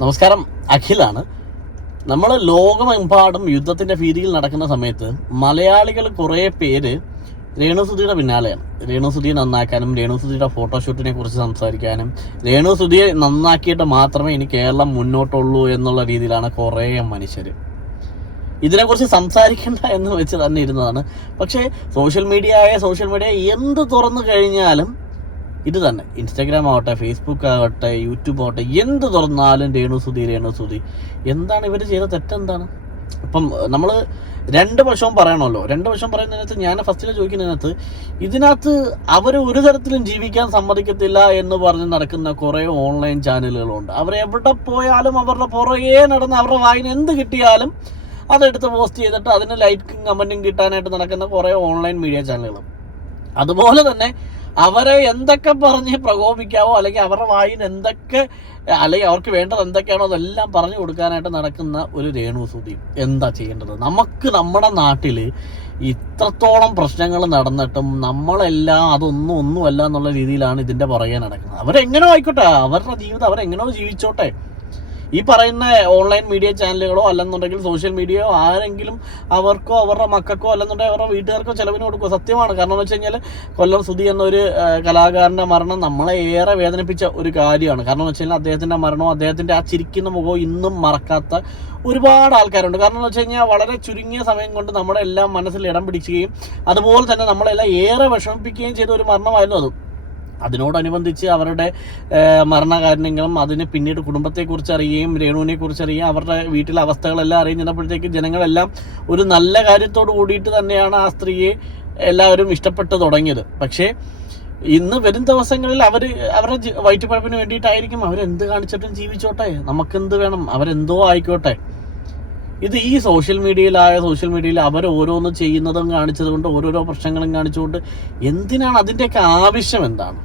നമസ്കാരം, അഖിലാണ്. നമ്മൾ ലോകമെമ്പാടും യുദ്ധത്തിൻ്റെ ഭീതിയിൽ നടക്കുന്ന സമയത്ത് മലയാളികൾ കുറേ പേര് രേണുസുധിയുടെ പിന്നാലെയാണ്. രേണുസുധിയെ നന്നാക്കാനും രേണുസുധിയുടെ ഫോട്ടോഷൂട്ടിനെ കുറിച്ച് സംസാരിക്കാനും രേണുസുധിയെ നന്നാക്കിയിട്ട് മാത്രമേ ഇനി കേരളം മുന്നോട്ടുള്ളൂ എന്നുള്ള രീതിയിലാണ് കുറേ മനുഷ്യർ. ഇതിനെക്കുറിച്ച് സംസാരിക്കേണ്ട എന്ന് വെച്ച് തന്നെ ഇരുന്നതാണ്. പക്ഷേ സോഷ്യൽ മീഡിയ എന്ത് തുറന്നു കഴിഞ്ഞാലും ഇത് തന്നെ. ഇൻസ്റ്റാഗ്രാം ആവട്ടെ, ഫേസ്ബുക്ക് ആവട്ടെ, യൂട്യൂബ് ആവട്ടെ, എന്ത് തുറന്നാലും രേണുസുധി. എന്താണ് ഇവർ ചെയ്ത തെറ്റെന്താണ്? ഇപ്പം നമ്മൾ രണ്ട് വശവും പറയണമല്ലോ. രണ്ട് വശം പറയുന്നതിനകത്ത് ഞാൻ ഫസ്റ്റിൽ ചോദിക്കുന്നതിനകത്ത് ഇതിനകത്ത് അവർ ഒരു തരത്തിലും ജീവിക്കാൻ സമ്മതിക്കത്തില്ല എന്ന് പറഞ്ഞ് നടക്കുന്ന കുറേ ഓൺലൈൻ ചാനലുകളുണ്ട്. അവരെവിടെ പോയാലും അവരുടെ പുറകെ നടന്ന് അവരുടെ വായിന് എന്ത് കിട്ടിയാലും അതെടുത്ത് പോസ്റ്റ് ചെയ്തിട്ട് അതിന് ലൈക്കും കമൻറ്റും കിട്ടാനായിട്ട് നടക്കുന്ന കുറേ ഓൺലൈൻ മീഡിയ ചാനലുകളും. അതുപോലെ തന്നെ അവരെ എന്തൊക്കെ പറഞ്ഞ് പ്രകോപിക്കാവോ, അല്ലെങ്കിൽ അവരുടെ വായിന് എന്തൊക്കെ, അല്ലെങ്കിൽ അവർക്ക് വേണ്ടത് എന്തൊക്കെയാണോ അതെല്ലാം പറഞ്ഞു കൊടുക്കാനായിട്ട് നടക്കുന്ന ഒരു രേണുസുധിയും. എന്താ ചെയ്യേണ്ടത്? നമുക്ക് നമ്മുടെ നാട്ടിൽ ഇത്രത്തോളം പ്രശ്നങ്ങൾ നടന്നിട്ടും നമ്മളെല്ലാം ഒന്നുമല്ല എന്നുള്ള രീതിയിലാണ് ഇതിൻ്റെ പുറകെ നടക്കുന്നത്. അവരെങ്ങനോ ആയിക്കോട്ടെ, അവരുടെ ജീവിതം അവരെങ്ങനോ ജീവിച്ചോട്ടെ. ഈ പറയുന്ന ഓൺലൈൻ മീഡിയ ചാനലുകളോ അല്ലെന്നുണ്ടെങ്കിൽ സോഷ്യൽ മീഡിയയോ ആരെങ്കിലും അവർക്കോ അവരുടെ മക്കൾക്കോ അല്ലെന്നുണ്ടെങ്കിൽ അവരുടെ വീട്ടുകാർക്കോ ചിലവിന് കൊടുക്കുക. സത്യമാണ്. കാരണം എന്ന് വെച്ച് കഴിഞ്ഞാൽ കൊല്ലം സുധി എന്നൊരു കലാകാരൻ്റെ മരണം നമ്മളെ ഏറെ വേദനിപ്പിച്ച ഒരു കാര്യമാണ്. കാരണം എന്ന് വെച്ച് കഴിഞ്ഞാൽ അദ്ദേഹത്തിൻ്റെ മരണവും അദ്ദേഹത്തിൻ്റെ ആ ചിരിക്കുന്ന മുഖവും ഇന്നും മറക്കാത്ത ഒരുപാട് ആൾക്കാരുണ്ട്. കാരണം എന്ന് വെച്ച് കഴിഞ്ഞാൽ വളരെ ചുരുങ്ങിയ സമയം കൊണ്ട് നമ്മുടെ എല്ലാം മനസ്സിൽ ഇടം പിടിക്കുകയും അതുപോലെ തന്നെ നമ്മളെല്ലാം ഏറെ വിഷമിപ്പിക്കുകയും ചെയ്ത ഒരു മരണമായിരുന്നു അത്. അതിനോടനുബന്ധിച്ച് അവരുടെ മരണകാരണങ്ങളും അതിന് പിന്നീട് കുടുംബത്തെക്കുറിച്ച് അറിയുകയും രേണുവിനെ കുറിച്ച് അറിയുകയും അവരുടെ വീട്ടിലെ അവസ്ഥകളെല്ലാം അറിയുന്നപ്പോഴത്തേക്ക് ജനങ്ങളെല്ലാം ഒരു നല്ല കാര്യത്തോട് കൂടിയിട്ട് തന്നെയാണ് ആ സ്ത്രീയെ എല്ലാവരും ഇഷ്ടപ്പെട്ട് തുടങ്ങിയത്. പക്ഷേ ഇന്ന് വരും ദിവസങ്ങളിൽ അവരുടെ വയറ്റുപഴപ്പിന് വേണ്ടിയിട്ടായിരിക്കും അവരെന്ത് കാണിച്ചിട്ടും ജീവിച്ചോട്ടെ, നമുക്കെന്ത് വേണം, അവരെന്തോ ആയിക്കോട്ടെ. ഇത് ഈ സോഷ്യൽ മീഡിയയിൽ അവർ ഓരോന്ന് ചെയ്യുന്നതും കാണിച്ചത് കൊണ്ട് ഓരോരോ പ്രശ്നങ്ങളും കാണിച്ചുകൊണ്ട് എന്തിനാണ് അതിൻ്റെയൊക്കെ ആവശ്യം? എന്താണ്?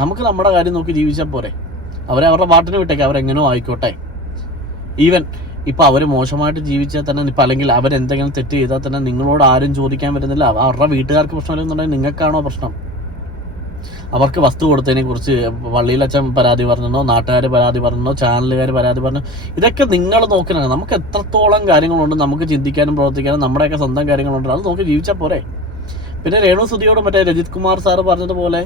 നമുക്ക് നമ്മുടെ കാര്യം നോക്കി ജീവിച്ചാൽ പോരെ? അവരുടെ പാട്ടിന് വിട്ടേക്ക്, അവരെങ്ങനെയോ ആയിക്കോട്ടെ. ഈവൻ ഇപ്പം അവർ മോശമായിട്ട് ജീവിച്ചാൽ തന്നെ, ഇപ്പം അല്ലെങ്കിൽ അവരെന്തെങ്കിലും തെറ്റ് ചെയ്താൽ തന്നെ നിങ്ങളോട് ആരും ചോദിക്കാൻ വരുന്നില്ല. അവരുടെ വീട്ടുകാർക്ക് പ്രശ്നമില്ലെന്നുണ്ടെങ്കിൽ നിങ്ങൾക്കാണോ പ്രശ്നം? അവർക്ക് വസ്തു കൊടുത്തതിനെ കുറിച്ച് പള്ളിയിലച്ഛൻ പരാതി പറഞ്ഞോ, നാട്ടുകാർ പരാതി പറഞ്ഞോ, ചാനലുകാർ പരാതി പറഞ്ഞോ, ഇതൊക്കെ നിങ്ങൾ നോക്കണം. നമുക്ക് എത്രത്തോളം കാര്യങ്ങളുണ്ട് നമുക്ക് ചിന്തിക്കാനും പ്രവർത്തിക്കാനും, നമ്മുടെയൊക്കെ സ്വന്തം കാര്യങ്ങളുണ്ട്. അത് നോക്കി ജീവിച്ചാൽ പോരെ? പിന്നെ രേണുസുധിയോട് മറ്റേ രജിത് കുമാർ സാറ് പറഞ്ഞതുപോലെ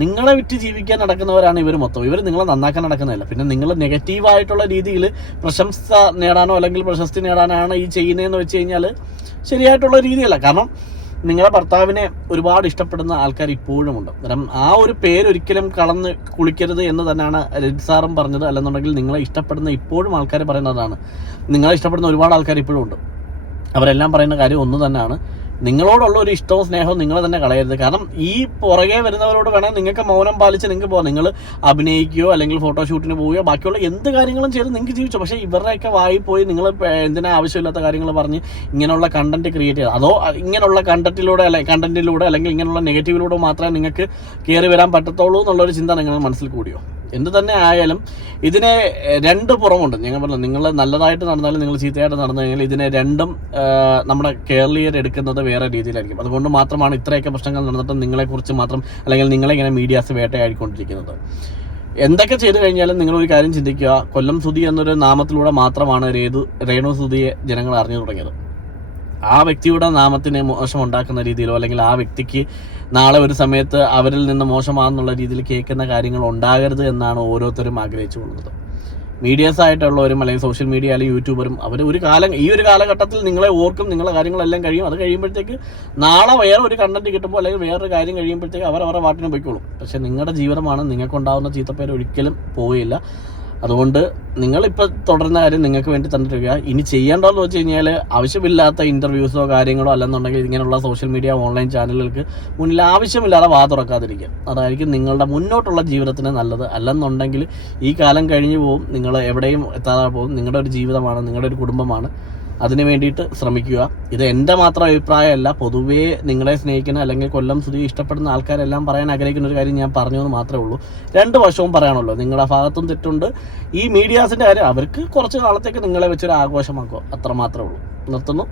നിങ്ങളെ വിറ്റ് ജീവിക്കാൻ നടക്കുന്നവരാണ് ഇവർ മൊത്തം. ഇവർ നിങ്ങളെ നന്നാക്കാൻ നടക്കുന്നതല്ല. പിന്നെ നിങ്ങൾ നെഗറ്റീവായിട്ടുള്ള രീതിയിൽ പ്രശംസ നേടാനോ അല്ലെങ്കിൽ പ്രശസ്തി നേടാനാണ് ഈ ചെയ്യുന്നതെന്ന് വെച്ച് കഴിഞ്ഞാൽ ശരിയായിട്ടുള്ള രീതിയല്ല. കാരണം നിങ്ങളുടെ ഭർത്താവിനെ ഒരുപാട് ഇഷ്ടപ്പെടുന്ന ആൾക്കാർ ഇപ്പോഴും ഉണ്ട്. കാരണം ആ ഒരു പേരൊരിക്കലും കളന്ന് കുളിക്കരുത് എന്ന് തന്നെയാണ് രജിത് സാറും പറഞ്ഞത്. അല്ലെന്നുണ്ടെങ്കിൽ നിങ്ങളെ ഇഷ്ടപ്പെടുന്ന ഇപ്പോഴും ആൾക്കാർ പറയുന്നതാണ്. നിങ്ങളെ ഇഷ്ടപ്പെടുന്ന ഒരുപാട് ആൾക്കാർ ഇപ്പോഴും ഉണ്ട്. അവരെല്ലാം പറയുന്ന കാര്യം ഒന്ന് തന്നെയാണ്, നിങ്ങളോടുള്ള ഒരു ഇഷ്ടവും സ്നേഹവും നിങ്ങൾ തന്നെ കളയരുത്. കാരണം ഈ പുറകെ വരുന്നവരോട് വേണം നിങ്ങൾക്ക് മൗനം പാലിച്ച് നിങ്ങൾക്ക് പോകാം. നിങ്ങൾ അഭിനയിക്കുകയോ അല്ലെങ്കിൽ ഫോട്ടോഷൂട്ടിന് പോവുകയോ ബാക്കിയുള്ള എന്ത് കാര്യങ്ങളും ചെയ്ത് നിങ്ങൾക്ക് ജീവിച്ചു. പക്ഷേ ഇവരുടെയൊക്കെ വായി പോയി നിങ്ങൾ എന്തിനാ ആവശ്യമില്ലാത്ത കാര്യങ്ങൾ പറഞ്ഞ് ഇങ്ങനെയുള്ള കണ്ടന്റ് ക്രിയേറ്റ് ചെയ്യുക, അതോ ഇങ്ങനെയുള്ള കണ്ടന്റിലൂടെ അല്ലെങ്കിൽ ഇങ്ങനെയുള്ള നെഗറ്റീവിലൂടെ മാത്രമേ നിങ്ങൾക്ക് കയറി വരാൻ പറ്റത്തുള്ളൂ എന്നുള്ളൊരു ചിന്ത നിങ്ങളുടെ മനസ്സിൽ കൂടിയോ? എന്ത് തന്നെ ആയാലും ഇതിനെ രണ്ട് പുറമുണ്ട്. ഞങ്ങൾ പറഞ്ഞു, നിങ്ങൾ നല്ലതായിട്ട് നടന്നാലും നിങ്ങൾ ചീത്തയായിട്ട് നടന്നു കഴിഞ്ഞാൽ ഇതിനെ രണ്ടും നമ്മുടെ കേരളീയർ എടുക്കുന്നത് വേറെ രീതിയിലായിരിക്കും. അതുകൊണ്ട് മാത്രമാണ് ഇത്രയൊക്കെ പ്രശ്നങ്ങൾ നടന്നിട്ടും നിങ്ങളെക്കുറിച്ച് മാത്രം അല്ലെങ്കിൽ നിങ്ങളെ ഇങ്ങനെ മീഡിയാസ് വേട്ടയാടിക്കൊണ്ടിരിക്കുന്നത്. എന്തൊക്കെ ചെയ്തു കഴിഞ്ഞാലും നിങ്ങളൊരു കാര്യം ചിന്തിക്കുക, കൊല്ലം സുധി എന്നൊരു നാമത്തിലൂടെ മാത്രമാണ് രേണുസുധിയെ ജനങ്ങൾ അറിഞ്ഞു തുടങ്ങിയത്. ആ വ്യക്തിയുടെ നാമത്തിന് മോശമുണ്ടാക്കുന്ന രീതിയിലോ അല്ലെങ്കിൽ ആ വ്യക്തിക്ക് നാളെ ഒരു സമയത്ത് അവരിൽ നിന്ന് മോശമാണെന്നുള്ള രീതിയിൽ കേൾക്കുന്ന കാര്യങ്ങൾ ഉണ്ടാകരുത് എന്നാണ് ഓരോരുത്തരും ആഗ്രഹിച്ചു കൊള്ളുന്നത്. മീഡിയാസ് ആയിട്ടുള്ളവരും അല്ലെങ്കിൽ സോഷ്യൽ മീഡിയ അല്ലെങ്കിൽ യൂട്യൂബറും അവർ ഈ ഒരു കാലഘട്ടത്തിൽ നിങ്ങളെ ഓർക്കും, നിങ്ങളെ കാര്യങ്ങളെല്ലാം കഴിയും. അത് കഴിയുമ്പോഴത്തേക്ക് നാളെ വേറെ ഒരു കണ്ടന്റ് കിട്ടുമ്പോൾ അല്ലെങ്കിൽ വേറൊരു കാര്യം കഴിയുമ്പോഴത്തേക്ക് അവരുടെ പാട്ടിന് പോയിക്കോളും. പക്ഷേ നിങ്ങളുടെ ജീവിതമാണ്, നിങ്ങൾക്കുണ്ടാകുന്ന ചീത്തപ്പേര് ഒരിക്കലും പോയില്ല. അതുകൊണ്ട് നിങ്ങളിപ്പോൾ തുടരുന്ന കാര്യം നിങ്ങൾക്ക് വേണ്ടി തന്നിരിക്കുക. ഇനി ചെയ്യേണ്ടതെന്ന് വെച്ച് കഴിഞ്ഞാൽ ആവശ്യമില്ലാത്ത ഇൻ്റർവ്യൂസോ കാര്യങ്ങളോ അല്ലെന്നുണ്ടെങ്കിൽ ഇങ്ങനെയുള്ള സോഷ്യൽ മീഡിയ ഓൺലൈൻ ചാനലുകൾക്ക് മുന്നിൽ ആവശ്യമില്ലാതെ വാ തുറക്കാതിരിക്കുക. അതായിരിക്കും നിങ്ങളുടെ മുന്നോട്ടുള്ള ജീവിതത്തിന് നല്ലത്. അല്ലെന്നുണ്ടെങ്കിൽ ഈ കാലം കഴിഞ്ഞു പോകും, നിങ്ങൾ എവിടെയും എത്താതെ പോകും. നിങ്ങളുടെ ഒരു ജീവിതമാണ്, നിങ്ങളുടെ ഒരു കുടുംബമാണ്. അതിന് വേണ്ടിയിട്ട് ശ്രമിക്കുക. ഇത് എൻ്റെ മാത്രം അഭിപ്രായമല്ല, പൊതുവേ നിങ്ങളെ സ്നേഹിക്കുന്ന അല്ലെങ്കിൽ കൊല്ലം സുധി ഇഷ്ടപ്പെടുന്ന ആൾക്കാരെല്ലാം പറയാൻ ആഗ്രഹിക്കുന്ന ഒരു കാര്യം ഞാൻ പറഞ്ഞു എന്ന് മാത്രമേ ഉള്ളൂ. രണ്ട് വശവും പറയാനുള്ളൂ. നിങ്ങളുടെ ഭാഗത്തും തെറ്റുണ്ട്. ഈ മീഡിയാസിൻ്റെ കാര്യം അവർക്ക് കുറച്ച് കാലത്തേക്ക് നിങ്ങളെ വെച്ചൊരു ആഘോഷമാക്കുക, അത്ര മാത്രമേ ഉള്ളൂ. നിർത്തുന്നു.